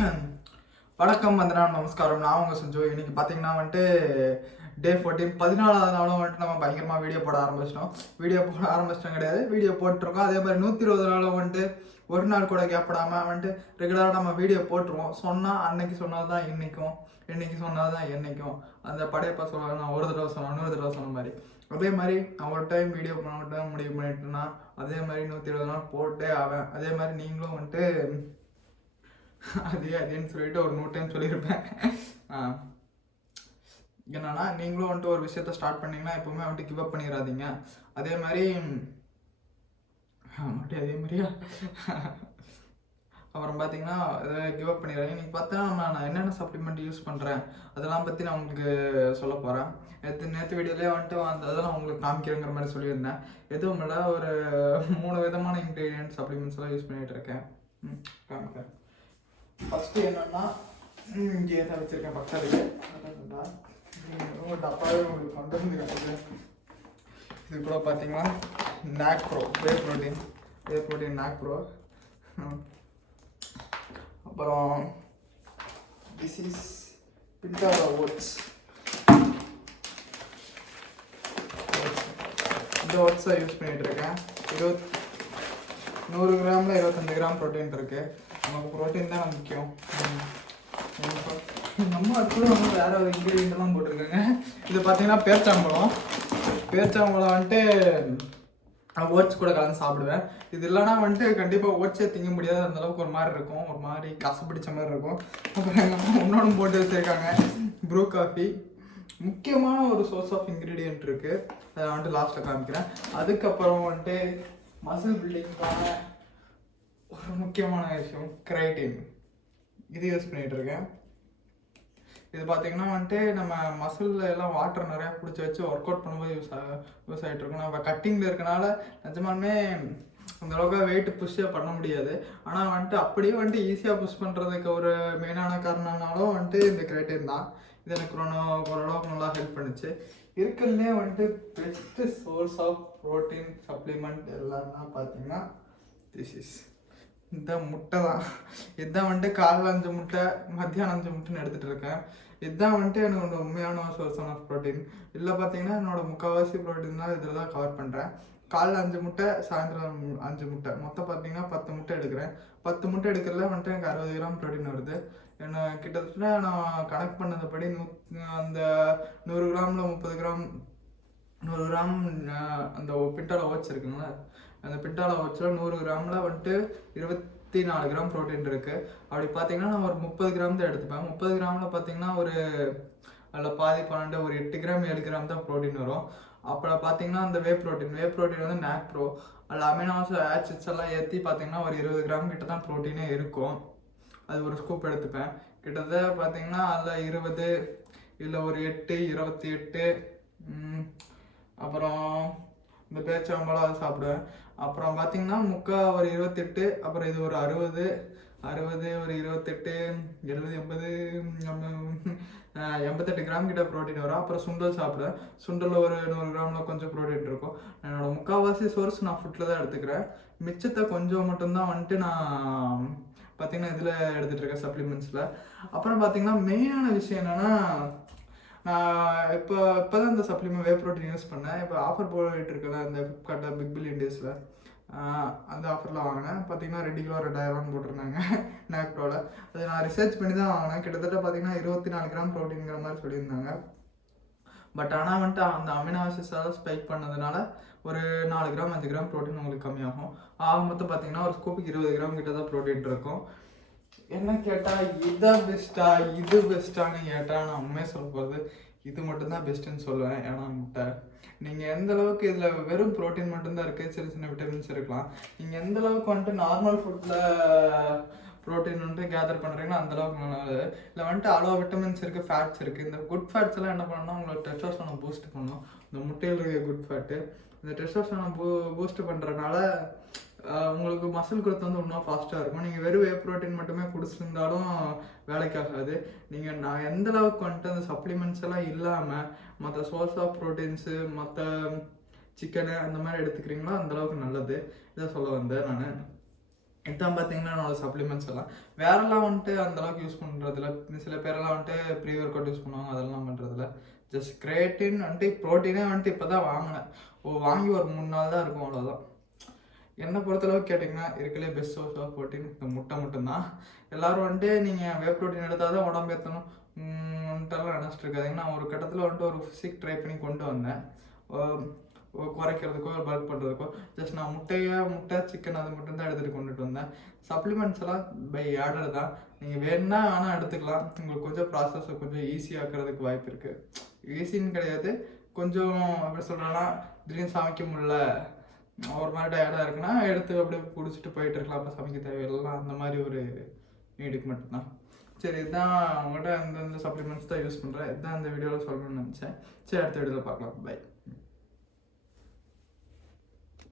வணக்கம், வந்தனம், நமஸ்காரம். நான் உங்கள் செஞ்சோ. இன்னைக்கு பார்த்தீங்கன்னா டே 14 14வது நாளும் நம்ம பயங்கரமாக வீடியோ போட ஆரம்பிச்சிட்டோம் கிடையாது, வீடியோ போட்டிருக்கோம். அதே மாதிரி 120 நாளும் ஒரு நாள் கூட கேப்படாமல் ரெகுலராக நம்ம வீடியோ போட்டுருவோம். சொன்னால் அன்னைக்கு சொன்னது தான் இன்றைக்கும், இன்றைக்கி சொன்னது தான் என்றைக்கும். அந்த படையப்பா சொல்ல நான் ஒரு தடவை சொன்னேன், 100 தடவை சொன்ன மாதிரி. அதே மாதிரி நான் ஒரு டைம் வீடியோ பண்ண முடிவு பண்ணிட்டேன்னா அதே மாதிரி 120 நாள் போட்டே ஆவேன். அதே மாதிரி நீங்களும் அதேன்னு சொல்லிட்டு ஒரு 100 டைம் சொல்லியிருப்பேன். என்னன்னா நீங்களும் ஒரு விஷயத்த ஸ்டார்ட் பண்ணிங்கன்னா எப்பவுமே கிவ் அப் பண்ணிடாதீங்க. அதே மாதிரியா அப்புறம் பார்த்தீங்கன்னா கிவ் அப் பண்ணிடுறாங்க. இன்றைக்கி பார்த்தா நான் என்னென்ன சப்ளிமெண்ட் யூஸ் பண்ணுறேன் அதெல்லாம் பற்றி நான் உங்களுக்கு சொல்ல போகிறேன். நேற்று வீடியோலேயே அதெல்லாம் உங்களுக்கு காமிக்கிறேங்கிற மாதிரி சொல்லியிருந்தேன். எதுவும் இல்லை, ஒரு 3 விதமான இன்க்ரீடியன்ட் சப்ளிமெண்ட்ஸ் எல்லாம் யூஸ் பண்ணிகிட்டு இருக்கேன். காமிக்கிறேன். ஃபஸ்ட்டு என்னென்னா இங்கே தான் வச்சுருக்கேன் பக்கத்துலேயே. டப்பாவே உங்களுக்கு கொண்டு வந்து இது கூட பார்த்தீங்கன்னா knock bro whey protein knock bro. அப்புறம் திஸ் இஸ் பிண்டாரா ஓட்ஸ். இந்த ஓட்ஸை யூஸ் பண்ணிகிட்டு இருக்கேன். 100 கிராமில் 25 கிராம் ப்ரோட்டீன் இருக்குது. நமக்கு ப்ரோட்டீன் தான் முக்கியம். நம்ம அதுக்குள்ள வேற ஒரு இன்க்ரீடியன்ட்லாம் போட்டிருக்காங்க. இது பார்த்தீங்கன்னா பேர்ச்சாம்பழம் ஓட்ஸ் கூட கலந்து சாப்பிடுவேன். இது இல்லைனா கண்டிப்பாக ஓட்ஸே திங்க முடியாது, அந்தளவுக்கு ஒரு மாதிரி இருக்கும், ஒரு மாதிரி கசை பிடிச்ச மாதிரி இருக்கும். அப்புறம் எங்கள் அம்மா இன்னொன்று போட்டு வச்சுருக்காங்க ப்ரூ காஃபி. முக்கியமான ஒரு சோர்ஸ் ஆஃப் இன்க்ரீடியன்ட் இருக்குது, அதை லாஸ்ட்டில் காமிக்கிறேன். அதுக்கப்புறம் மசில் பில்டிங்கான ஒரு முக்கியமான விஷயம் கிரைட்டின். இது யூஸ் பண்ணிகிட்டு இருக்கேன். இது பார்த்தீங்கன்னா நம்ம மசில் எல்லாம் வாட்டர் நிறையா பிடிச்சி வச்சு ஒர்க் அவுட் பண்ணும்போது யூஸ் ஆகிட்டு இருக்கோம். நம்ம கட்டிங்கில் இருக்கனால நிஜமாலுமே அந்தளவுக்கு வெயிட் புஷ்ஷே பண்ண முடியாது. ஆனால் அப்படியே ஈஸியாக புஷ் பண்ணுறதுக்கு ஒரு மெயினான காரணம்னாலும் இந்த கிரைட்டின் தான். இது எனக்கு ஓரளவுக்கு நல்லா ஹெல்ப் பண்ணுச்சு. இருக்கிறதுலே best source of protein supplement எல்லாம்னா பார்த்தீங்கன்னா திஸ் இஸ் இந்த முட்டை தான். இதுதான் காலைல 5 முட்டை, மத்தியானம் 5 முட்டைன்னு எடுத்துகிட்டு இருக்கேன். இதுதான் எனக்கு உண்மையான சோர்ஸ் ஆஃப் ப்ரோட்டீன். இல்லை பார்த்தீங்கன்னா என்னோட முக்கால்வாசி ப்ரோட்டீன் தான் இதில் தான் கவர் பண்ணுறேன். காலைல 5 முட்டை, சாயந்தரம் 5 முட்டை, மொத்தம் பார்த்தீங்கன்னா 10 முட்டை எடுக்கிறேன். 10 முட்டை எடுக்கிறதுல எனக்கு 60 கிராம் ப்ரோட்டீன் வருது. என்ன கிட்டத்தட்ட நான் கணக்கு பண்ணதுபடி அந்த 100 கிராமில் 30 கிராம் 100 கிராம் அந்த பிண்டால ஓட்ஸ் இருக்குங்களா, அந்த பிண்டால ஓட்ஸில் 100 கிராமில் 24 கிராம் ப்ரோட்டீன் இருக்குது. அப்படி பார்த்தீங்கன்னா நான் ஒரு 30 கிராம் தான் எடுத்துப்பேன். 30 கிராமில் பார்த்தீங்கன்னா அதில் பாதி 12 ஒரு 8 கிராம் 7 கிராம் தான் ப்ரோட்டீன் வரும். அப்புறம் பார்த்தீங்கன்னா அந்த வே ப்ரோட்டீன் நாக் ப்ரோ, அதில் அமினோ ஆசிட்ஸ் எல்லாம் ஏற்றி பார்த்தீங்கன்னா ஒரு 20 கிராம் கிட்ட தான் ப்ரோட்டீனே இருக்கும். அது ஒரு ஸ்கூப் எடுத்துப்பேன். கிட்டத்தட்ட பார்த்தீங்கன்னா அதில் 20 இல்லை ஒரு 8 28. அப்புறம் இந்த பேச்சாம்பழம் அதை சாப்பிடுவேன். அப்புறம் பார்த்தீங்கன்னா ஒரு 28, அப்புறம் இது ஒரு 60 ஒரு 28 70 80 88 கிராம் கிட்ட ப்ரோட்டீன் வரும். அப்புறம் சுண்டல் சாப்பிடுவேன். சுண்டலில் ஒரு 100 கிராமில் கொஞ்சம் ப்ரோட்டீன் இருக்கும். என்னோட முக்கால்வாசி சோர்ஸ் நான் ஃபுட்டில் தான் எடுத்துக்கிறேன். மிச்சத்தை கொஞ்சம் மட்டும்தான் நான் பார்த்தீங்கன்னா இதில் எடுத்துகிட்டு இருக்கேன் சப்ளிமெண்ட்ஸில். அப்புறம் பார்த்தீங்கன்னா மெயினான விஷயம் என்னென்னா, நான் இப்போ தான் இந்த சப்ளிமெண்ட் வே ப்ரோட்டீன் யூஸ் பண்ணேன். இப்போ ஆஃபர் போயிட்டு இருக்கல இந்த ஃப்ளிப்கார்ட்டில் பிக் பில்லியன் டேஸில், அந்த ஆஃபரில் வாங்கினேன். பார்த்தீங்கன்னா 2 கிலோ 2000 போட்டிருந்தாங்க நாக் ப்ரோவில். அது நான் ரிசர்ச் பண்ணி தான் வாங்கினேன். கிட்டத்தட்ட பார்த்தீங்கன்னா 24 கிராம் ப்ரோட்டீன்கிற மாதிரி சொல்லியிருந்தாங்க. பட் ஆனால் அந்த அமினோ ஆசிட்ஸால் ஸ்பைக் பண்ணதுனால ஒரு 4 கிராம் 5 கிராம் ப்ரோட்டீன் உங்களுக்கு கம்மியாகும். மொத்தம் பார்த்தீங்கன்னா ஒரு ஸ்கூப்புக்கு 20 கிராம் கிட்ட தான் ப்ரோட்டீன் இருக்கும். என்ன கேட்டால் இது பெஸ்ட்டானு கேட்டால் நான் உண்மையை சொல்ல போகிறது இது மட்டும்தான் பெஸ்ட்டுன்னு சொல்லுவேன். ஏன்னா முட்டை நீங்கள் எந்த அளவுக்கு இதில் வெறும் ப்ரோட்டீன் மட்டும்தான் இருக்குது, சின்ன விட்டமின்ஸ் இருக்கலாம். நீங்கள் எந்த அளவுக்கு நார்மல் ஃபுட்டில் ப்ரோட்டீன் கேதர் பண்ணுறீங்கன்னா அந்தளவுக்கு நல்லது. இல்லை அவ்வளோ விட்டமின்ஸ் இருக்குது, ஃபேட்ஸ் இருக்குது. இந்த குட் ஃபேட்ஸ் எல்லாம் என்ன பண்ணணும்னா உங்களோட டெஸ்டோஸ்டெரானை பூஸ்ட் பண்ணணும். இந்த முட்டையில் இருக்க குட் ஃபேட்டு இந்த டெஸ்டோஸ்டெரானை பூஸ்ட் பண்ணுறதுனால உங்களுக்கு மசில் குரோத் இன்னும் ஃபாஸ்ட்டாக இருக்கும். நீங்கள் வெறும் வே ப்ரோட்டீன் மட்டுமே குடிச்சிருந்தாலும் வேலைக்காகாது. நான் எந்த அளவுக்கு அந்த சப்ளிமெண்ட்ஸ் எல்லாம் இல்லாமல் மற்ற சோர்ஸ் ஆஃப் ப்ரோட்டீன்ஸு மற்ற சிக்கனு அந்த மாதிரி எடுத்துக்கிறீங்களோ அந்தளவுக்கு நல்லது. இதை சொல்ல வந்தேன் நான். இதான் பார்த்தீங்கன்னா என்னோட சப்ளிமெண்ட்ஸ் எல்லாம். வேறெல்லாம் வந்துட்டு அந்தளவுக்கு யூஸ் பண்ணுறதில்ல. சில பேரெல்லாம் வந்துட்டு ப்ரீ ஒர்க் அவுட் யூஸ் பண்ணுவாங்க, அதெல்லாம் பண்ணுறதில்ல. ஜஸ்ட் கிரியேட்டின் வந்துட்டு ப்ரோட்டீனே வந்துட்டு இப்போ தான் வாங்கினேன். வாங்கி ஒரு 3 நாள் தான் இருக்கும், அவ்வளோதான். என்னை பொறுத்தளவுக்கு கேட்டிங்கன்னா இருக்கலே பெஸ்ட் சோர்ஸ் ஆஃப் ப்ரோட்டீன் இந்த முட்டை மட்டும்தான். எல்லோரும் வந்துட்டு நீங்கள் வே ப்ரோட்டீன் எடுத்தால் தான் உடம்பு ஏற்றணும் வந்துட்டெல்லாம் நினச்சிட்டு இருக்காதிங்க. நான் ஒரு கட்டத்தில் வந்துட்டு ஒரு ஃபிசிக் ட்ரை பண்ணி கொண்டு வந்தேன், குறைக்கிறதுக்கோ பல்க் பண்ணுறதுக்கோ. ஜஸ்ட் நான் முட்டை சிக்கன் அது மட்டும்தான் எடுத்துகிட்டு கொண்டுட்டு வந்தேன். சப்ளிமெண்ட்ஸ் எல்லாம் பை ஆர்டர் தான். நீங்கள் வேணுன்னா ஆனால் எடுத்துக்கலாம். உங்களுக்கு கொஞ்சம் ப்ராசஸை கொஞ்சம் ஈஸியாக்கிறதுக்கு வாய்ப்பு இருக்குது. ஈஸின்னு கிடையாது, கொஞ்சம் எப்படி சொல்கிறேன்னா திடீர்னு சமைக்க முடியல, ஒரு மாதிரி டயர்டாக இருக்குன்னா எடுத்து அப்படியே பிடிச்சிட்டு போயிட்டு இருக்கலாம். அப்போ சமைக்க தேவையில்லை, அந்த மாதிரி ஒரு நீடுக்கு மட்டும்தான். சரி, இதுதான் அவங்கள்ட்ட அந்தந்த சப்ளிமெண்ட்ஸ் தான் யூஸ் பண்ணுறேன். இதுதான் இந்த வீடியோவில் சொல்லணும்னு நினச்சேன். சரி, அடுத்த வீடியோவில் பார்க்கலாம். பை.